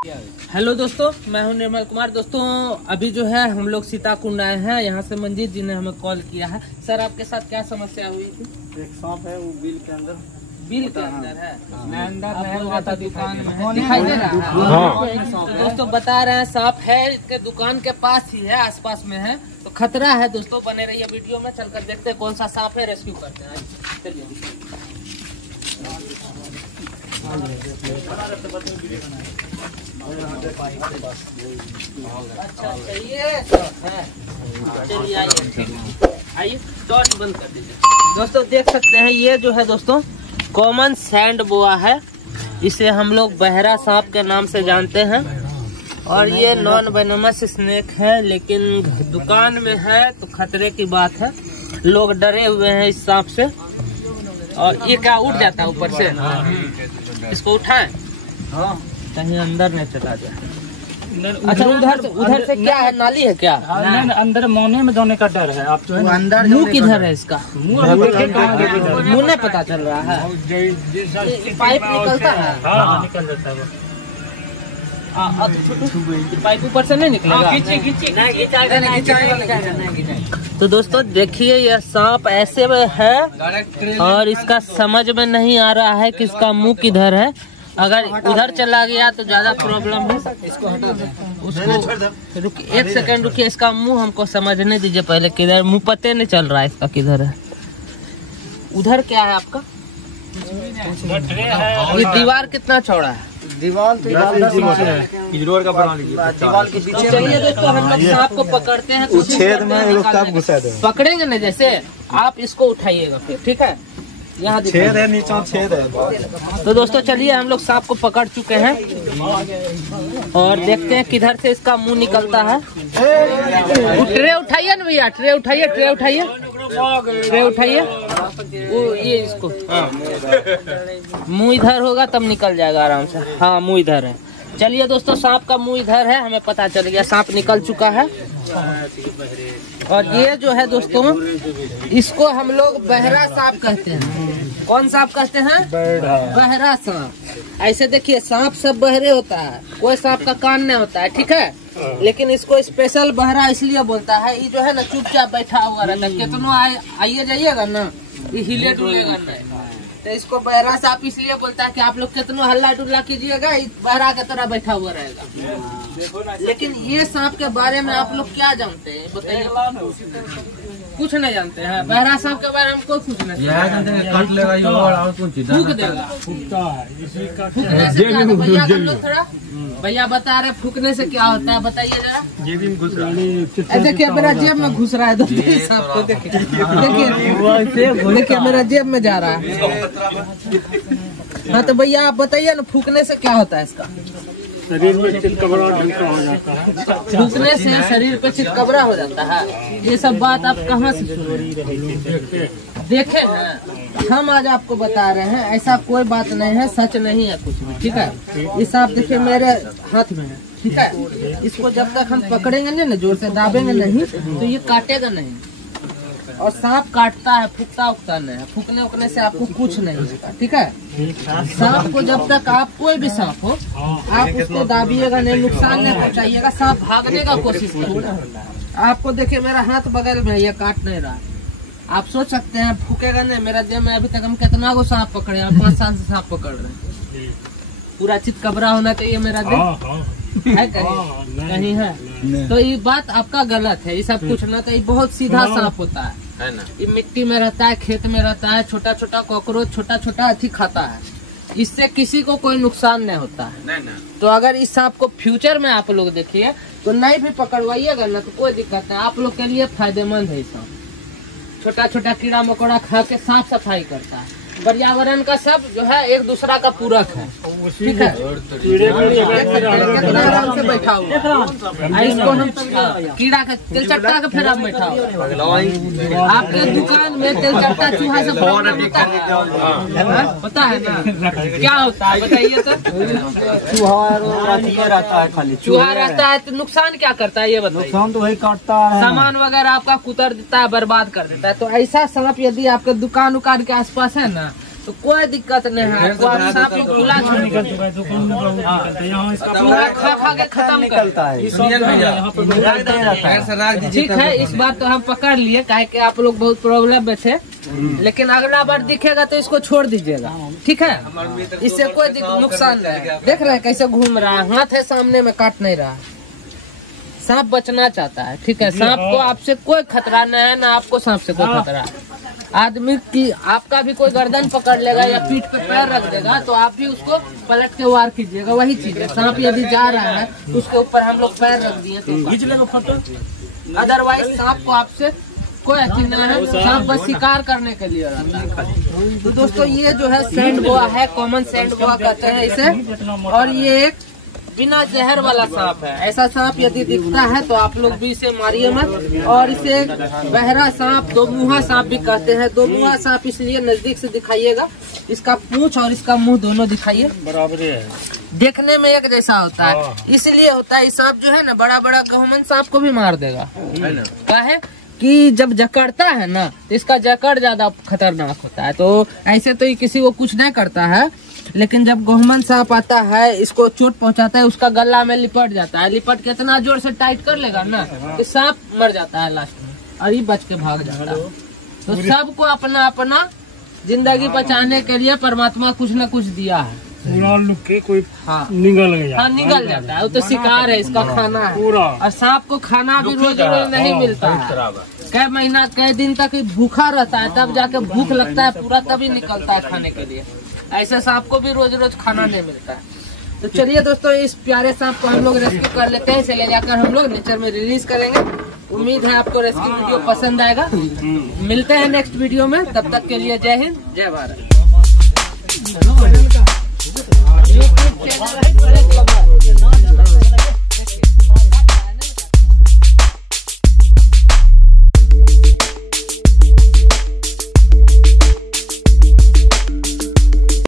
Hello दोस्तों, मैं हूं निर्मल कुमार। दोस्तों अभी जो है हम लोग सीताकुंड आए हैं। यहाँ से मंजीत जी ने हमें कॉल किया है। सर आपके साथ क्या समस्या हुई थी? एक सांप है वो बिल के अंदर है। अंदर दुकान में दिखाई दे रहा है। तो दोस्तों बता रहे हैं सांप है, इसके दुकान के पास ही है, आसपास में है, तो खतरा है। दोस्तों बने रहिए वीडियो में, चलकर देखते हैं कौन सा सांप है, रेस्क्यू करते हैं। चलिए अच्छा चलिए आइए टॉर्च बंद कर दीजिए। दोस्तों देख सकते हैं ये जो है दोस्तों कॉमन सैंड बोआ है। इसे हम लोग बहरा सांप के नाम से जानते हैं और ये नॉन वेनमस स्नेक है, लेकिन दुकान में है तो खतरे की बात है। लोग डरे हुए हैं इस सांप से। और ये क्या उठ जाता है ऊपर से? इसको उठाएं, कहीं अंदर नहीं चला जाए। अच्छा उधर से क्या है, नाली है क्या? अंदर मोने में जाने का डर है। आप जो है अंदर मुंह किधर है इसका? मुंह नहीं पता चल रहा है। पाइप निकलता है? हाँ निकल जाता है। पाइप ऊपर से नहीं निकलेगा? तो दोस्तों देखिए यह सांप ऐसे में है और इसका समझ में नहीं आ रहा है कि इसका मुंह किधर है। अगर उधर चला गया तो ज्यादा प्रॉब्लम है। इसको हटा दें। उसको रुकिए, 1 सेकंड रुकिए। इसका मुंह हमको समझने दीजिए पहले, किधर मुंह पते नहीं चल रहा है इसका किधर है। उधर क्या है आपका? ये दीवार कितना चौड़ा है? दीवार का बना लीजिए। दीवार के पीछे चलिए दोस्तों हम लोग सांप को पकड़ते हैं। उस छेद में घुसा दे। पकड़ेंगे ना, जैसे आप इसको उठाइएगा फिर, ठीक है? यहाँ छेद है, नीचे छेद है। तो दोस्तों चलिए हम लोग सांप को पकड़ चुके हैं और देखते हैं किधर से इसका मुंह निकलता है। ट्रे उठाइए ना भैया, ट्रे उठाइए, ट्रे उठाइए, ट्रे उठाइए। वो ये इसको मुंह इधर होगा तब निकल जाएगा आराम से। हाँ मुंह इधर है। चलिए दोस्तों सांप का मुंह इधर है, हमें पता चल गया सांप निकल चुका है। और ये जो है दोस्तों इसको हम लोग बहरा सांप कहते हैं। कौन सांप कहते हैं? बहरा सांप। ऐसे देखिए सांप सब बहरे होता है, कोई सांप का कान नहीं होता है, ठीक है? लेकिन इसको स्पेशल बहरा इसलिए बोलता है, ये जो है ना चुपचाप बैठा हुआ रहता है। कितना आइए जाइएगा ना, ये हिले डुलेगा नहीं। तो इसको बहरा सांप इसलिए बोलता है कि आप लोग कितना हल्ला डुल्ला कीजिएगा, बहरा की तरह बैठा हुआ रहेगा। लेकिन ये सांप के बारे में आप लोग क्या जानते हैं बताइए? कुछ नहीं जानते हैं। बहरा सांप के बारे में कोई कुछ नहीं जानते। भैया बता रहे फूकने से क्या होता है, बताइए जरा। जेब में घुस रहा है। देखिए मेरा जेब में घुस रहा है दोस्तों सांप को। देखिए मेरा जेब में जा रहा है। हाँ तो भैया आप बताइए ना, फूकने से क्या होता है इसका? शरीर में चितकबरा ढंका हो जाता है। फूकने से शरीर पे चितकबरा हो जाता है। ये सब बात आप कहाँ से सुने? देखे ना, हम आज आपको बता रहे हैं, ऐसा कोई बात नहीं है, सच नहीं है कुछ भी, ठीक है? ये सांप देखिए मेरे हाथ में है, ठीक है? इसको जब तक हम पकड़ेंगे नहीं ना, जोर से दाबेंगे नहीं, तो ये काटेगा नहीं। और सांप काटता है, फूकता उगता नहीं है। फूकने उगने से आपको कुछ नहीं होगा, ठीक है? सांप को जब तक आप कोई भी सांप हो, आप उसको दाबिएगा नहीं, नुकसान नहीं पहुँचाइएगा। सांप भागने का कोशिश करेगा। आपको देखिए मेरा हाथ बगल में है, ये काट नहीं रहा। आप सोच सकते हैं फूकेगा नहीं। मेरा जेब में अभी तक हम कितना को सांप पकड़े हैं, 5 साल से सांप पकड़ रहे हैं। पूरा चितकबरा होना चाहिए मेरा जेब है कहीं है? तो ये बात आपका गलत है। ये सब कुछ ना, तो ये बहुत सीधा सांप होता है ना। ये मिट्टी में रहता है, खेत में रहता है, छोटा छोटा कॉकरोच, छोटा छोटा अथी खाता है। इससे किसी को कोई नुकसान नहीं होता है। तो अगर इस सांप को फ्यूचर में आप लोग देखिए तो नहीं भी पकड़वाइएगा ना तो कोई दिक्कत नहीं, आप लोग के लिए फायदेमंद है। सांप छोटा छोटा कीड़ा मकोड़ा खा के साफ सफाई करता है। पर्यावरण का सब जो है एक दूसरा का पूरक है, ठीक है? आराम से बैठा हुआ इसको हम कीड़ा के तिलचट्टा के फिर आप बैठा हुआ। आपके दुकान में तिलचट्टा चूहा से पता है ना क्या होता है, बताइए तो। चूहा रहता है, खाली चूहा रहता है तो नुकसान क्या करता है ये बताइए? नुकसान तो वही काटता है, सामान वगैरह आपका कुतर देता है, बर्बाद कर देता है। तो ऐसा सांप यदि आपके दुकान उकान के आसपास है ना, तो तो कोई दिक्कत नहीं है। आपको आप सांप को खुला छोड़ खा खा के खत्म करता है। ठीक है, इस बार तो हम पकड़ लिए, काहे कि आप लोग बहुत प्रॉब्लम में थे, लेकिन अगला बार दिखेगा तो इसको छोड़ दीजिएगा, ठीक है। इससे कोई नुकसान नहीं। देख रहे हैं कैसे घूम रहा है, हाथ है सामने में, काट नहीं रहा। सांप बचना चाहता है, ठीक है। सांप को आपसे कोई खतरा नहीं है, ना आपको सांप से कोई खतरा है। आदमी की आपका भी कोई गर्दन पकड़ लेगा या पीठ पे पैर रख देगा तो आप भी उसको पलट के वार कीजिएगा, वही चीज है। सांप यदि जा रहा है तो उसके ऊपर हम लोग पैर रख दिए तो अदरवाइज सांप को आपसे कोई अच्छी नहीं है। सांप बस शिकार करने के लिए रहता है। तो दोस्तों ये जो है सैंड बोआ है, कॉमन सैंड बोआ कहते हैं इसे, और ये एक बिना जहर वाला सांप है। ऐसा सांप यदि दिखता है तो आप लोग भी इसे मारिए मत। और इसे बहरा सांप, दो मुहा सांप भी कहते हैं। दो मुहा सांप इसलिए नजदीक से दिखाइएगा, इसका पूंछ और इसका मुंह दोनों दिखाइए, बराबर है, देखने में एक जैसा होता है। इसलिए होता है, सांप जो है ना बड़ा बड़ा कॉमन सांप को भी मार देगा। काहे कि जब जकड़ता है ना तो इसका जकड़ ज्यादा खतरनाक होता है। तो ऐसे तो ये किसी को कुछ नहीं करता है, लेकिन जब गोहमन सांप आता है इसको चोट पहुंचाता है, उसका गला में लिपट जाता है। लिपट के इतना जोर से टाइट कर लेगा ना कि सांप मर जाता है लास्ट में, और ये बच के भाग जाता है। तो सबको अपना अपना जिंदगी बचाने के लिए परमात्मा कुछ न कुछ दिया है। पूरा लुक के कोई निगल जाता है, वो तो शिकार है, इसका खाना है। और सांप को खाना भी रोज रोज नहीं मिलता है, कई महीना कई दिन तक भूखा रहता है, तब जाके भूख लगता है पूरा, तभी निकलता है खाने के लिए। ऐसे सांप को भी रोज रोज खाना नहीं मिलता है। तो चलिए दोस्तों, इस प्यारे सांप को हम लोग रेस्क्यू कर लेते हैं। इसे ले जाकर हम लोग नेचर में रिलीज करेंगे। उम्मीद है आपको रेस्क्यू वीडियो पसंद आएगा। मिलते हैं नेक्स्ट वीडियो में, तब तक के लिए जय हिंद, जय भारत।